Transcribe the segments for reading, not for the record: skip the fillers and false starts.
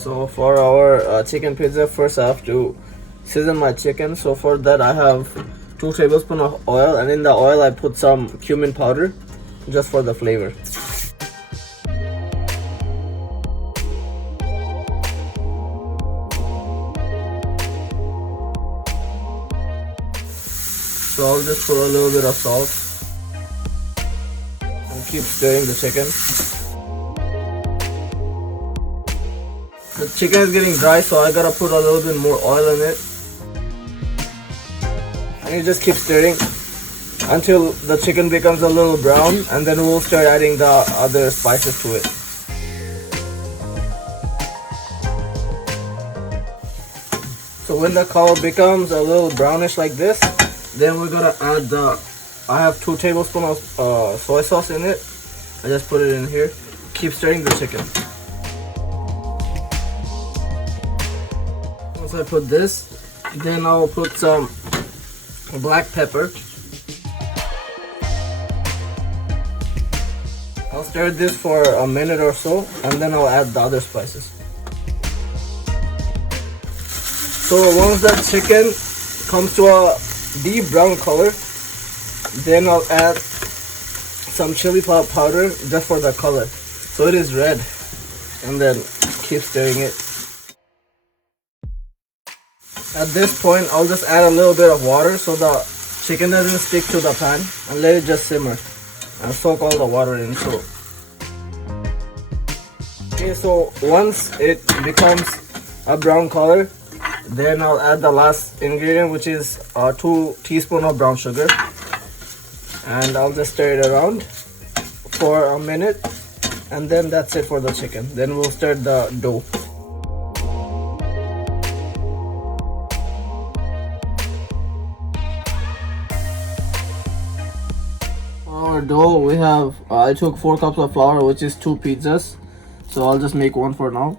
So for our chicken pizza, first I have to season my chicken. So for that I have 2 tablespoons of oil, and in the oil I put some cumin powder just for the flavor. So I'll just put a little bit of salt and keep stirring the chicken. The chicken is getting dry, so I gotta put a little bit more oil in it. And you just keep stirring until the chicken becomes a little brown, and then we'll start adding the other spices to it. So when the color becomes a little brownish like this, then we're gonna add I have 2 tablespoons of soy sauce in it. I just put it in here. Keep stirring the chicken. Once I put this, then I'll put some black pepper. I'll stir this for a minute or so, and then I'll add the other spices. So once the chicken comes to a deep brown color, then I'll add some chili powder just for the color, so it is red, and then keep stirring it. At this point, I'll just add a little bit of water so the chicken doesn't stick to the pan, and let it just simmer and soak all the water in. Okay, so once it becomes a brown color, then I'll add the last ingredient, which is 2 teaspoons of brown sugar, and I'll just stir it around for a minute, and then that's it for the chicken. Then we'll start the dough. For our dough, we have I took 4 cups of flour, which is 2 pizzas, so I'll just make one for now.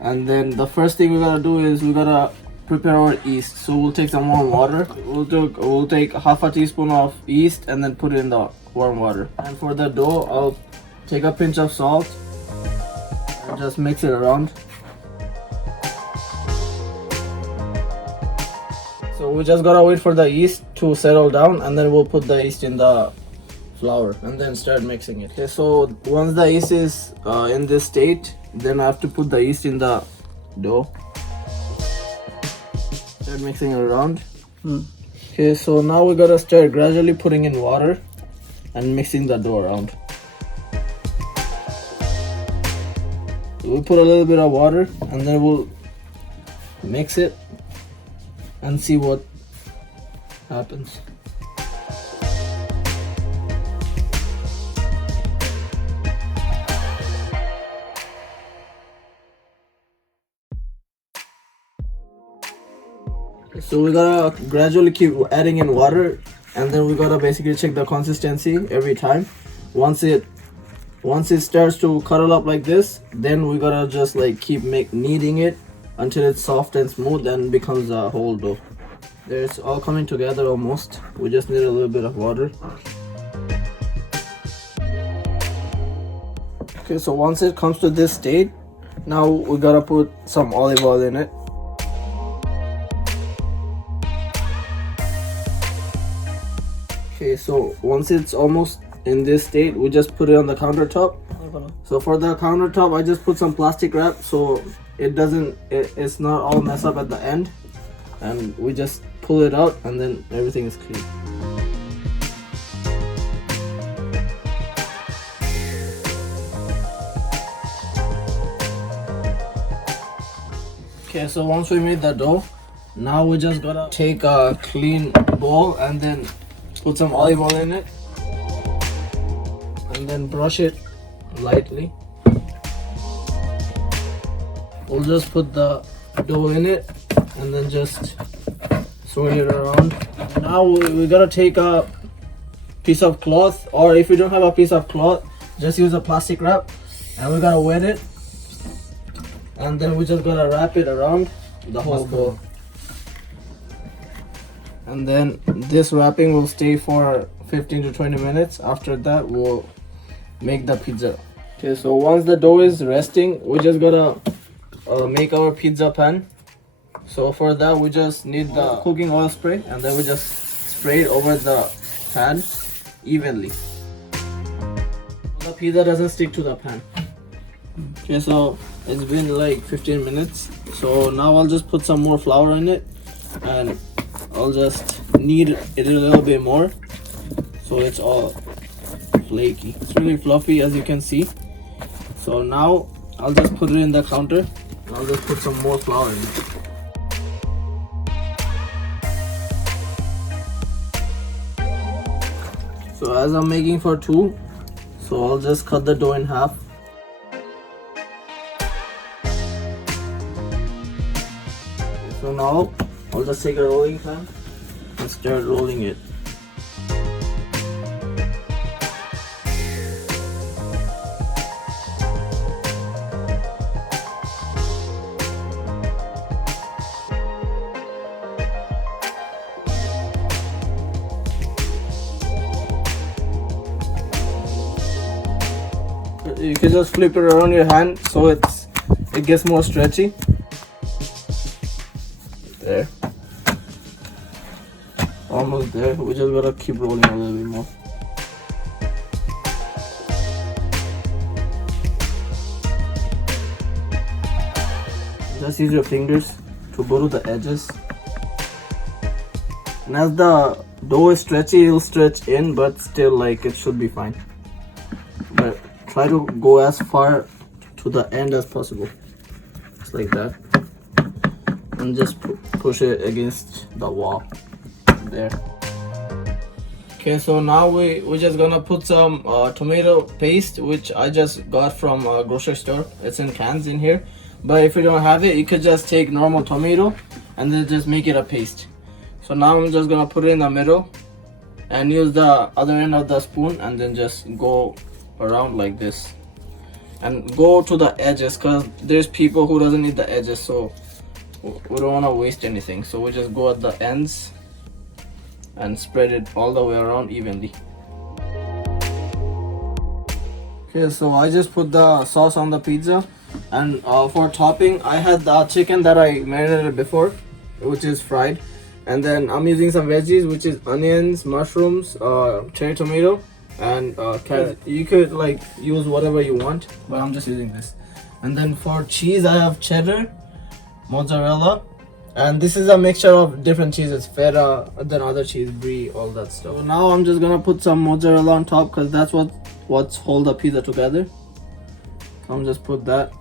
And then the first thing we gotta do is we gotta prepare our yeast. So we'll take some warm water. We'll take half a teaspoon of yeast and then put it in the warm water. And for the dough, I'll take a pinch of salt and just mix it around. So we just gotta wait for the yeast to settle down, and then we'll put the yeast in the flour and then start mixing it. Okay, so once the yeast is in this state, then I have to put the yeast in the dough. Start mixing it around. Okay, so now we gotta start gradually putting in water and mixing the dough around. We'll put a little bit of water, and then we'll mix it and see what happens. So we gotta gradually keep adding in water, and then we gotta basically check the consistency every time. Once it starts to cuddle up like this, then we gotta just like keep kneading it until it's soft and smooth and becomes a whole dough. There, it's all coming together almost. We just need a little bit of water. Okay, so once it comes to this state, now we gotta put some olive oil in it. Okay, so once it's almost in this state, we just put it on the countertop. So for the countertop, I just put some plastic wrap so it's not all messed up at the end, and we just pull it out, and then everything is clean. Okay, so once we made the dough, now we just gotta take a clean bowl and then put some olive oil in it, and then brush it lightly. We'll just put the dough in it and then just swirl it around. Now we gotta take a piece of cloth, or if you don't have a piece of cloth, just use a plastic wrap, and we gotta wet it, and then we just gotta wrap it around the whole bowl. And then this wrapping will stay for 15 to 20 minutes. After that, we'll make the pizza. Okay, so once the dough is resting, we just gotta make our pizza pan. So for that we just need the cooking oil spray, and then we just spray it over the pan evenly. The pizza doesn't stick to the pan. Okay, so it's been like 15 minutes. So now I'll just put some more flour in it, and I'll just knead it a little bit more so it's all flaky. It's really fluffy, as you can see. So now I'll just put it in the counter. I'll just put some more flour in it. So as I'm making for two, so I'll just cut the dough in half. So now I'll just take a rolling pin and start rolling it. You can just flip it around your hand so it gets more stretchy. There. Almost there. We just gotta keep rolling a little bit more. Just use your fingers to go to the edges. And as the dough is stretchy, it'll stretch in, but still, like, it should be fine. But try to go as far to the end as possible. Just like that. And just push it against the wall. There. Okay, so now we're just gonna put some tomato paste, which I just got from a grocery store. It's in cans in here. But if you don't have it, you could just take normal tomato and then just make it a paste. So now I'm just gonna put it in the middle and use the other end of the spoon and then just go around like this. And go to the edges, because there's people who doesn't need the edges, so we don't want to waste anything. So we just go at the ends and spread it all the way around evenly. Okay, so I just put the sauce on the pizza, and for topping I had the chicken that I marinated before, which is fried, and then I'm using some veggies, which is onions, mushrooms, cherry tomato, and carrot. You could like use whatever you want, but I'm just using this. And then for cheese I have cheddar, mozzarella, and this is a mixture of different cheeses, feta, then other cheese, brie, all that stuff. So now I'm just gonna put some mozzarella on top, because that's what's hold the pizza together. So I'm just put that.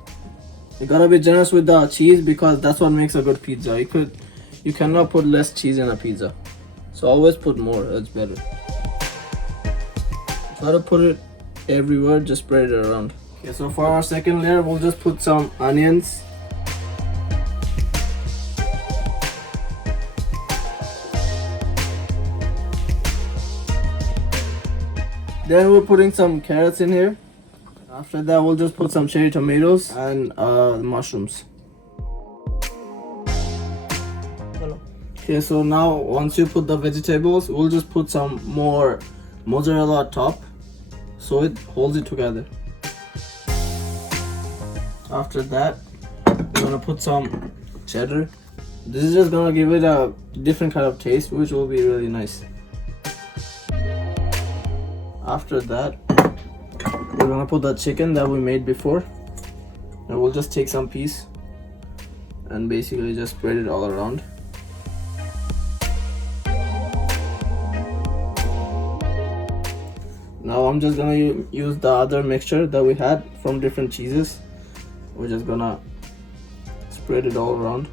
You gotta be generous with the cheese, because that's what makes a good pizza. You cannot put less cheese in a pizza, so always put more. That's better. Try to put it everywhere, just spread it around. Okay, so for our second layer we'll just put some onions. Then we're putting some carrots in here. After that we'll just put some cherry tomatoes and mushrooms. Okay, so now once you put the vegetables, we'll just put some more mozzarella on top so it holds it together. After that we're gonna put some cheddar. This is just gonna give it a different kind of taste, which will be really nice. After that we're gonna put the chicken that we made before, and we'll just take some piece and basically just spread it all around. Now I'm just gonna use the other mixture that we had from different cheeses. We're just gonna spread it all around.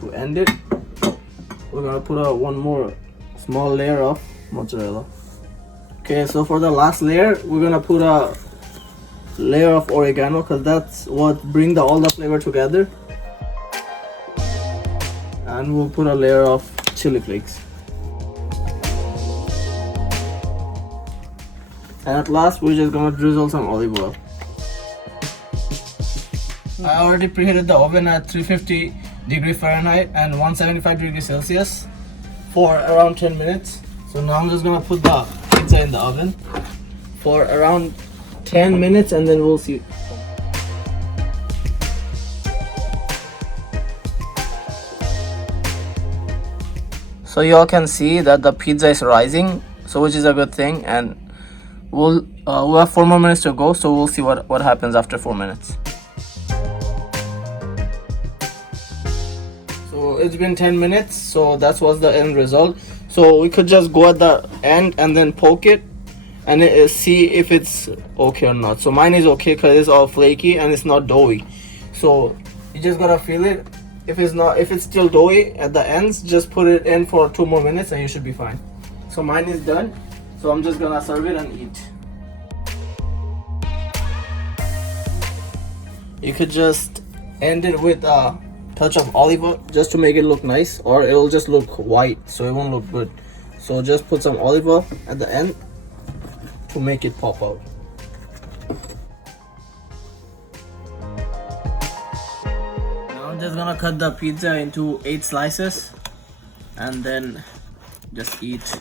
To end it, we're gonna put one more small layer of mozzarella. Okay, so for the last layer, we're gonna put a layer of oregano, because that's what brings all the flavor together. And we'll put a layer of chili flakes. And at last, we're just gonna drizzle some olive oil. I already preheated the oven at 350 degrees Fahrenheit and 175 degrees Celsius for around 10 minutes. So now I'm just gonna put the pizza in the oven for around 10 minutes, and then we'll see. So you all can see that the pizza is rising, so which is a good thing, and we'll have 4 more minutes to go, so we'll see what happens after 4 minutes. So it's been 10 minutes, so that was the end result. So we could just go at the end and then poke it and see if it's okay or not. So mine is okay because it's all flaky and it's not doughy. So you just gotta feel it. If it's still doughy at the ends, just put it in for 2 more minutes and you should be fine. So mine is done, so I'm just gonna serve it and eat. You could just end it with a touch of olive oil just to make it look nice, or it'll just look white, so it won't look good. So just put some olive oil at the end to make it pop out. Now I'm just gonna cut the pizza into 8 slices and then just eat.